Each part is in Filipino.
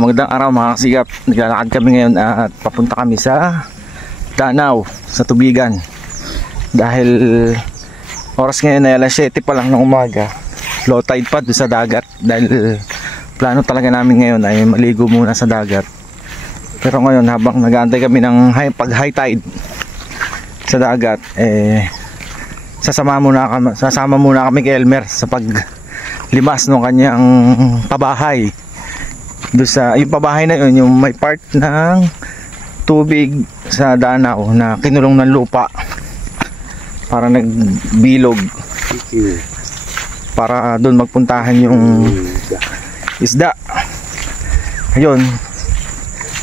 Magandang araw mga kasigap. Naglalakad kami ngayon at papunta kami sa Danau, sa tubigan. Dahil oras ngayon ay alas 7 pa lang ng umaga. Low tide pa doon sa dagat. Dahil plano talaga namin ngayon ay maligo muna sa dagat. Pero ngayon habang nag-aantay kami ng pag high tide sa dagat, sasama muna kami kay Elmer sa paglimas ng kanyang pabahay. Doon sa yung pabahay na yun, yung may part ng tubig sa Danau na kinulong ng lupa para nagbilog, para doon magpuntahan yung isda. Ayun,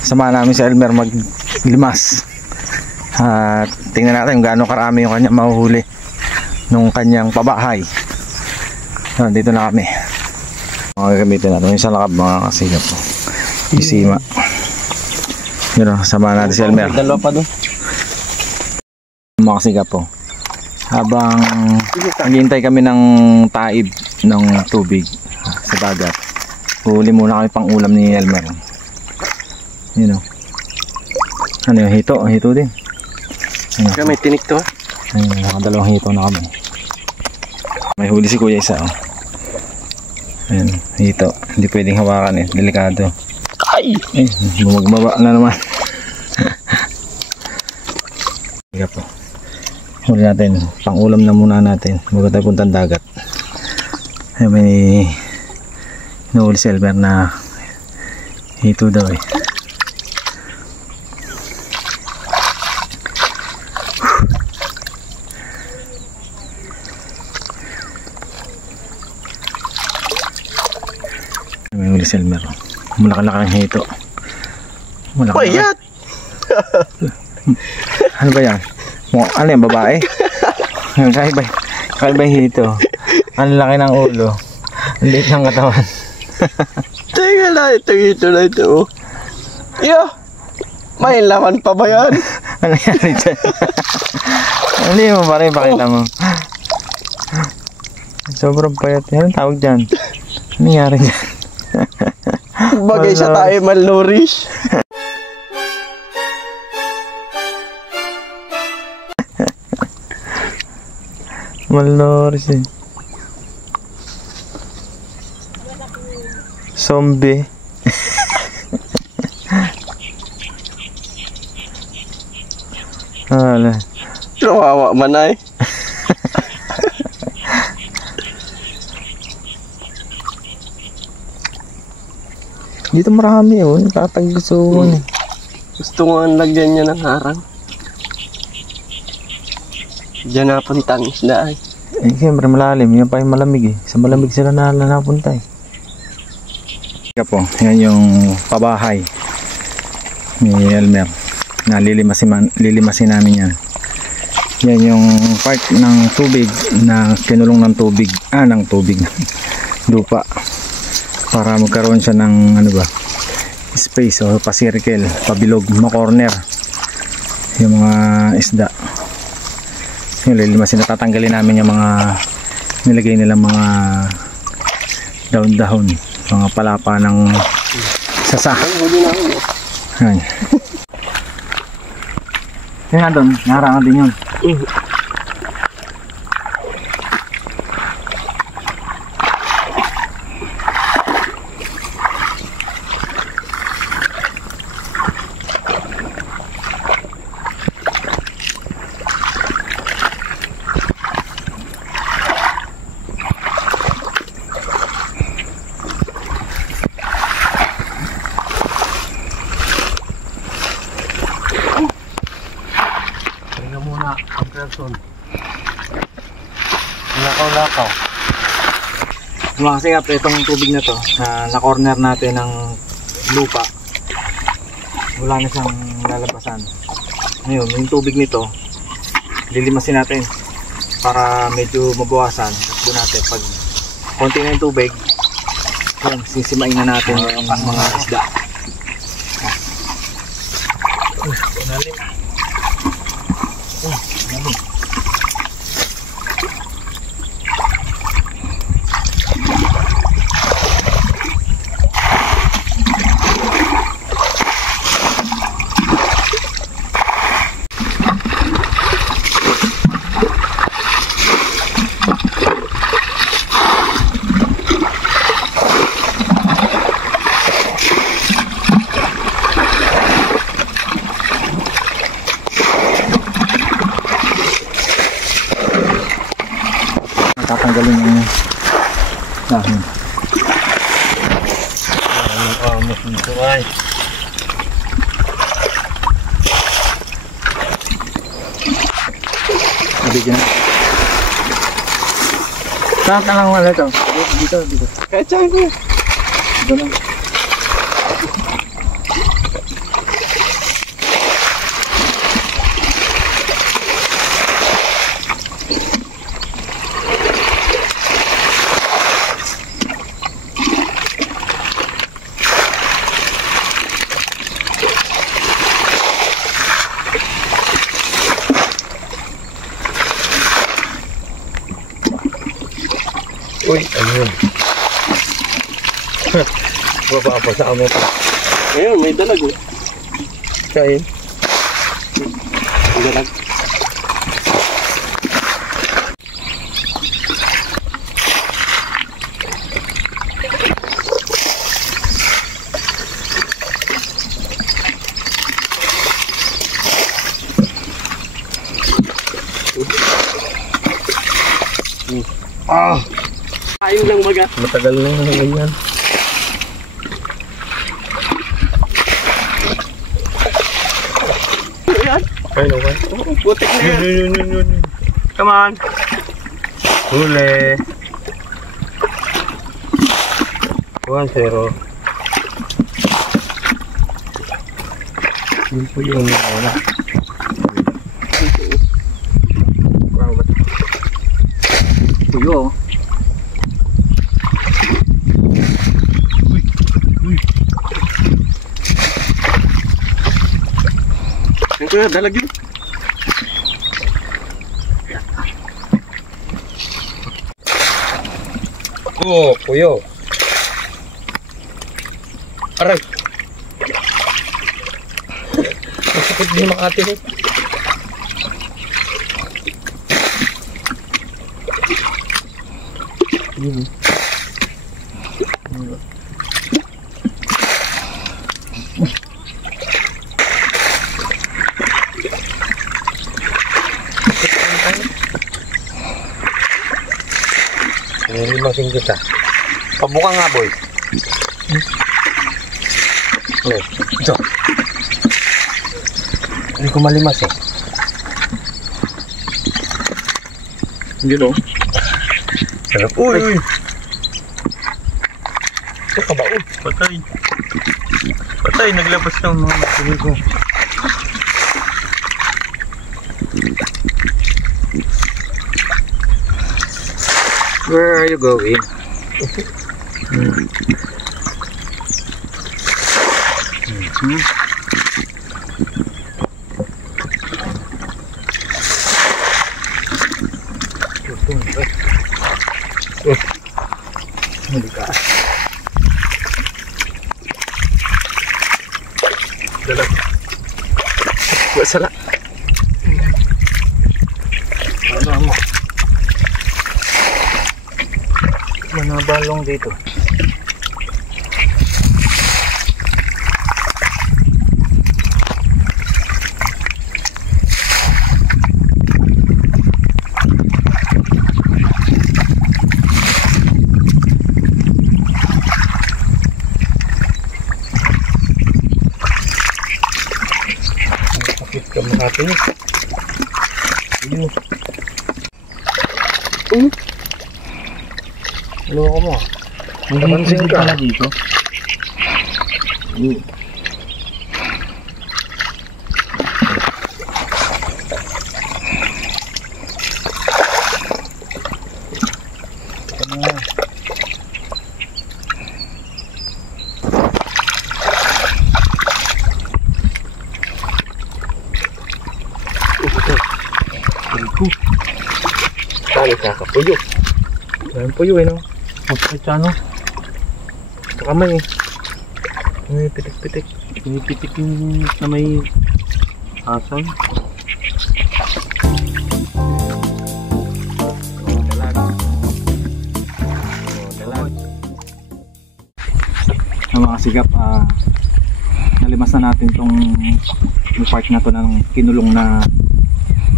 sama namin si Elmer maglimas at tingnan natin kung gaano karami yung kanyang mahuhuli nung kanyang pabahay. Dito na kami. Gagamitin natin yung isang lakab mga kasigap po. Isima. Yun o, sama natin si Elmer. Dalawa pa doon. Mga kasigap po. Habang naghihintay kami ng taib ng tubig sa dagat, huli muna kami pang ulam ni Elmer. Yun o. Ano yung hito? Hito din. Kaya may tinik to. Ayun, nakadalawang hito na kami. May huli si kuya isa o. Ayan, hito. Hindi pwedeng hawakan eh. Delikado. Ay! Bumagmaba na naman. Sige po. Huli natin. Pang-ulam na muna natin. Bago tayo puntang dagat. Ayan, may nahuli si Elmer na hito daw eh. May huli si Elmer. Malaki-laki ng hito. Payat! Ano ba yan? Ano yan, babae? Kakaiba yung hito. Ang laki ng ulo. Ang liit ng katawan. Teka lang, ito hito na ito. Oh. Yeah! May laman pa ba yan? Ano nangyari dyan? Hindi mo pa rin, pakita mo. Sobrang payat. Anong tawag dyan? Ano nangyari dyan? Bagay siya tayo malnourished. Malnourished eh. Zombie. Hala. Kawawa man ay. Dito marami oh, tatagsuon eh. Gusto mo ang lagyan niya ng harang. Diyan napunta ang isda ay. Eh siyempre malalim, yan pa yung malamig eh. Sa malamig sila napunta eh. Kaya po, yan yung pabahay ni Elmer na lilimasin namin yan. Yan yung part ng tubig na kinulong ng tubig, lupa. Para magkaroon siya ng ano ba, space o pa-circle, pabilog, ma-corner yung mga isda. Yung lilimasin na tatanggalin namin yung mga nilagay nilang mga dahon-dahon, mga palapa ng sasa. Ayan. Yan nga doon, naharangan din yun. Lakaw-lakaw. Mga kasigap, itong tubig na to na corner natin ng lupa, wala na siyang lalabasan. Ngayon, yung tubig nito lilimasin natin para medyo mabawasan. Doon natin pag konti na yung tubig, yun, sisimain na natin yung mga isda. Unalim. Dahil. Anong amos nito ay? Nabigyan. Saan ka lang wala ito? Dito. Kahit saan ko. Dito lang. Uy, ayun. Baba pa sa amin. Ayun, may dalag oh. Kain. May dalag. Ah! Ayun lang baga. Matagal lang na ganyan. Ayan. Ayun naman. Putik na yan. Yun. Come on. Huli. 1-0. Yun po yung wala. Puyo. Yung kuya, dalag yun. Oh, kuyo. Aray. Masakit din Makati eh. Limasin kita. Pabuka nga boy. Ito. Hindi ko malimas eh. Yun o. Sarap. Uy! Ito ka ba? Uy! Patay, naglabas ng mga pinig ko. Where are you going? Dalag. Wasala. Ano mo? Manabalong dito. Sakit ka Makati eh. Loko mo. Napansin ka na dito. Sali ka kapuyo. Ayun puyo eh no. Magkakano? Sa kamay eh. May pitik-pitik. Pinipitik yung na may asan. Mga sigap, nalimas na natin tong yung part na to ng kinulong na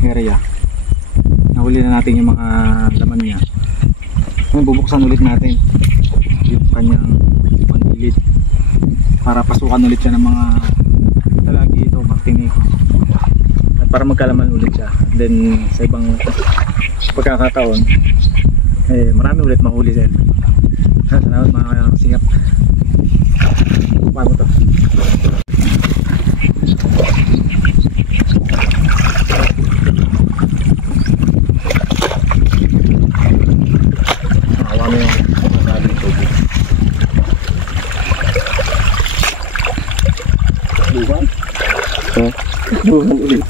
area. Nahuli na natin yung mga laman niya. Ngayon bubuksan ulit natin yung kanyang panggilid para pasukan ulit siya ng mga talagi ito, martinik, at para magkalaman ulit siya. Then sa ibang pagkakataon marami ulit mahuli sa elmer. Salamat mga singap. Paano to? Nakawala yung masaling tubig. Buwan? Buwan ulit.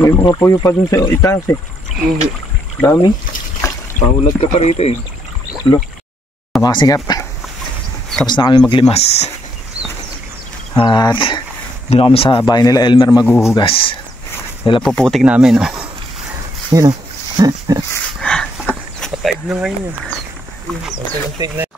May mga puyo pa dun sa itaas eh. Dami. Pahulat ka pa rito eh. Mga singap, tapos na kami maglimas. At doon kami sa bahay nila Elmer maghuhugas. Nila puputik namin. Oh. Yun oh. Patay na ngayon. Okay lang tingnan.